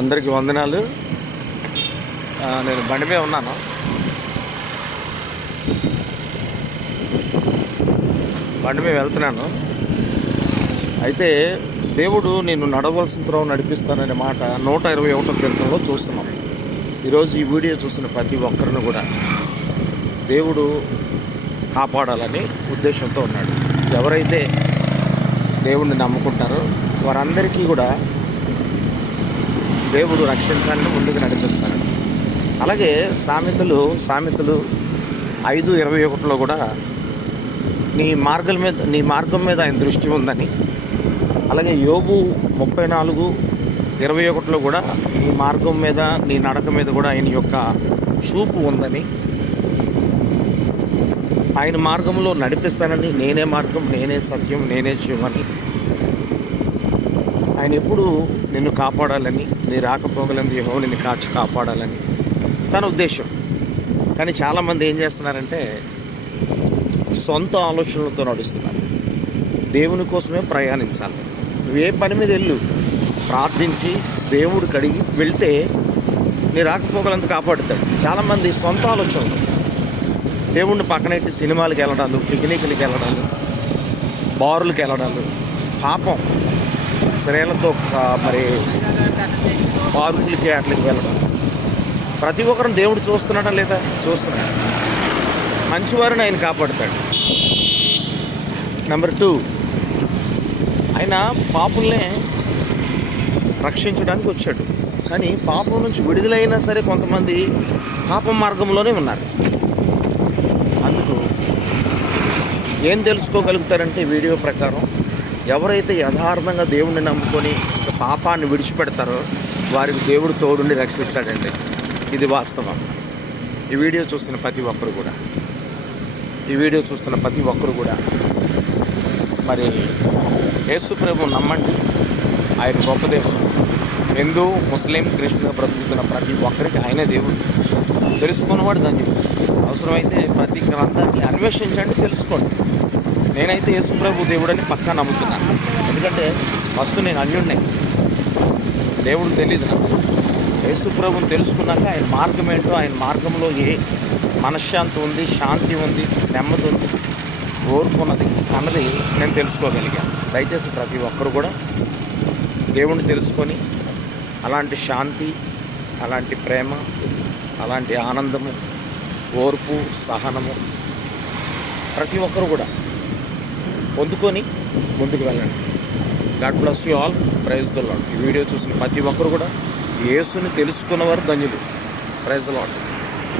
అందరికీ వందనాలు. నేను బండి మీద ఉన్నాను. బండి మీద వెళ్తున్నాను. అయితే దేవుడు నేను నడవలసిన త్రోవ నడిపిస్తాననే మాట నూట ఇరవై ఒకటో కీర్తనలో చూస్తున్నాం. ఈరోజు ఈ వీడియో చూసిన ప్రతి ఒక్కరిని కూడా దేవుడు కాపాడాలని ఉద్దేశంతో ఉన్నాడు. ఎవరైతే దేవుణ్ణి నమ్ముకుంటారో వారందరికీ కూడా దేవుడు రక్షించాలని ముందుకు నడిపించాలి. అలాగే సామెతలు సామెతలు ఐదు ఇరవై ఒకటిలో కూడా నీ మార్గం మీద నీ మార్గం మీద ఆయన దృష్టి ఉందని అలాగే యోగు ముప్పై నాలుగు ఇరవై ఒకటిలో కూడా నీ మార్గం మీద నీ నడక మీద కూడా ఆయన యొక్క చూపు ఉందని ఆయన మార్గంలో నడిపిస్తానని నేనే మార్గం నేనే సత్యం నేనే శివని ఆయన ఎప్పుడు నిన్ను కాపాడాలని నీ రాకపోగలని యహో నిన్ను కాచి కాపాడాలని. తన ఉద్దేశం. కానీ చాలామంది ఏం చేస్తున్నారంటే సొంత ఆలోచనలతో నడుస్తున్నారు. దేవుని కోసమే ప్రయాణించాలి. నువ్వు ఏ పని మీద వెళ్ళు. ప్రార్థించి దేవుడు కడిగి వెళ్తే నీ రాకపోగలంత కాపాడుతాడు. చాలామంది సొంత ఆలోచనలు. దేవుణ్ణి పక్కనెట్టి సినిమాలకు వెళ్ళడాలు పిక్నిక్లకి వెళ్ళడాలు బారులకు వెళ్ళడాలు. పాపం. స్త్రీలతో మరి పార్కులకి అట్లకి వెళ్ళడం. ప్రతి ఒక్కరిని దేవుడు చూస్తున్నాడా లేదా? చూస్తున్నాడు. మంచివారిని ఆయన కాపాడుతాడు. నెంబర్ టూ ఆయన పాపుల్నే రక్షించడానికి వచ్చాడు. కానీ పాపం నుంచి విడుదలైనా సరే కొంతమంది పాపం మార్గంలోనే ఉన్నారు. అందుకు ఏం తెలుసుకోగలుగుతారంటే వీడియో ప్రకారం ఎవరైతే యథార్థంగా దేవుణ్ణి నమ్ముకొని పాపాన్ని విడిచిపెడతారో వారికి దేవుడు తోడుండి రక్షిస్తాడండి. ఇది వాస్తవం. ఈ వీడియో చూస్తున్న ప్రతి ఒక్కరు కూడా. ఈ వీడియో చూస్తున్న ప్రతి ఒక్కరు కూడా. మరి యేసు ప్రభు నమ్మండి. ఆయన గొప్ప దేవుడు. హిందూ ముస్లిం క్రిస్టియన్ బ్రతుకుతున్న ప్రతి ఒక్కరికి ఆయనే దేవుడు. తెలుసుకున్నవాడు ధన్యుడు. అవసరమైతే ప్రతి గ్రంథాన్ని అన్వేషించండి తెలుసుకోండి. నేనైతే యేసుప్రభు దేవుడని పక్కా నమ్ముతున్నాను ఎందుకంటే ఫస్ట్ నేను అన్యుడిని దేవుడు తెలియదు నాకు. యేసుప్రభుని తెలుసుకున్నాక ఆయన మార్గం ఏంటో ఆయన మార్గంలో ఏ మనశ్శాంతి ఉంది శాంతి ఉంది నెమ్మది ఉంది ఓర్పు ఉన్నది అన్నది నేను తెలుసుకోగలిగాను దయచేసి ప్రతి ఒక్కరు కూడా దేవుణ్ణి తెలుసుకొని అలాంటి శాంతి అలాంటి ప్రేమ అలాంటి ఆనందము ఓర్పు సహనము ప్రతి ఒక్కరు కూడా పొందుకొని ముందుకు వెళ్ళండి. God bless you all praise the lord ఈ వీడియో చూసిన ప్రతి ఒక్కరు కూడా యేసుని తెలుసుకున్నవారు ధన్యులు. Praise the lord